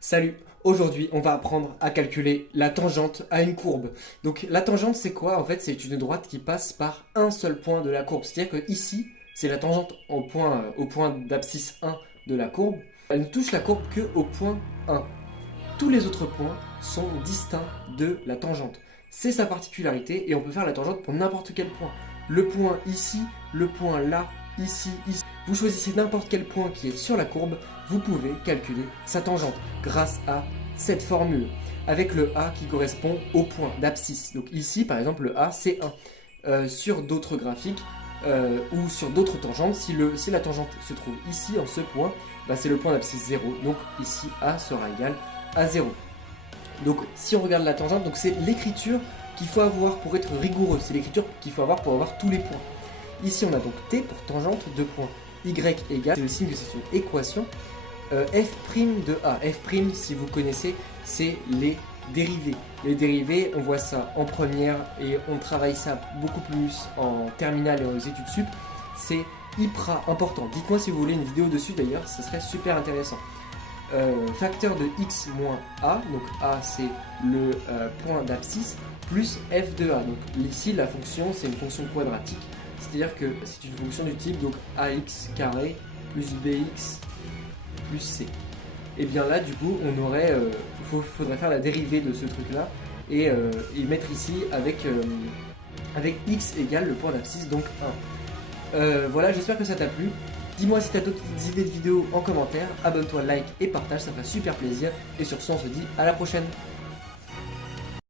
Salut, aujourd'hui on va apprendre à calculer la tangente à une courbe. Donc la tangente c'est quoi? En fait c'est une droite qui passe par un seul point de la courbe. C'est-à-dire que ici c'est la tangente au point d'abscisse 1 de la courbe. Elle ne touche la courbe que au point 1. Tous les autres points sont distincts de la tangente. C'est sa particularité et on peut faire la tangente pour n'importe quel point. Le point ici, le point là, ici, ici. Vous choisissez n'importe quel point qui est sur la courbe, vous pouvez calculer sa tangente grâce à cette formule avec le A qui correspond au point d'abscisse. Donc ici par exemple le A c'est 1. Sur d'autres graphiques ou sur d'autres tangentes, si la tangente se trouve ici en ce point, bah, c'est le point d'abscisse 0. Donc ici A sera égal à 0. Donc si on regarde la tangente, donc c'est l'écriture qu'il faut avoir pour être rigoureux. C'est l'écriture qu'il faut avoir pour avoir tous les points. Ici on a donc T pour tangente, 2 points. Y égale, c'est le signe que c'est une équation. F' de A. F', si vous connaissez, c'est les dérivés. Les dérivés, on voit ça en première et on travaille ça beaucoup plus en terminale et aux études sup. C'est hyper important. Dites-moi si vous voulez une vidéo dessus d'ailleurs, ce serait super intéressant. Facteur de x moins a, donc a c'est le point d'abscisse, plus f de a. Donc ici la fonction c'est une fonction quadratique, c'est-à-dire que c'est une fonction du type donc ax carré plus bx plus c. Et bien là du coup on aurait, faudrait faire la dérivée de ce truc là et mettre ici avec x égale le point d'abscisse donc 1. Voilà, j'espère que ça t'a plu. Dis-moi si tu as d'autres idées de vidéos en commentaire, abonne-toi, like et partage, ça me fait super plaisir. Et sur ce, on se dit à la prochaine.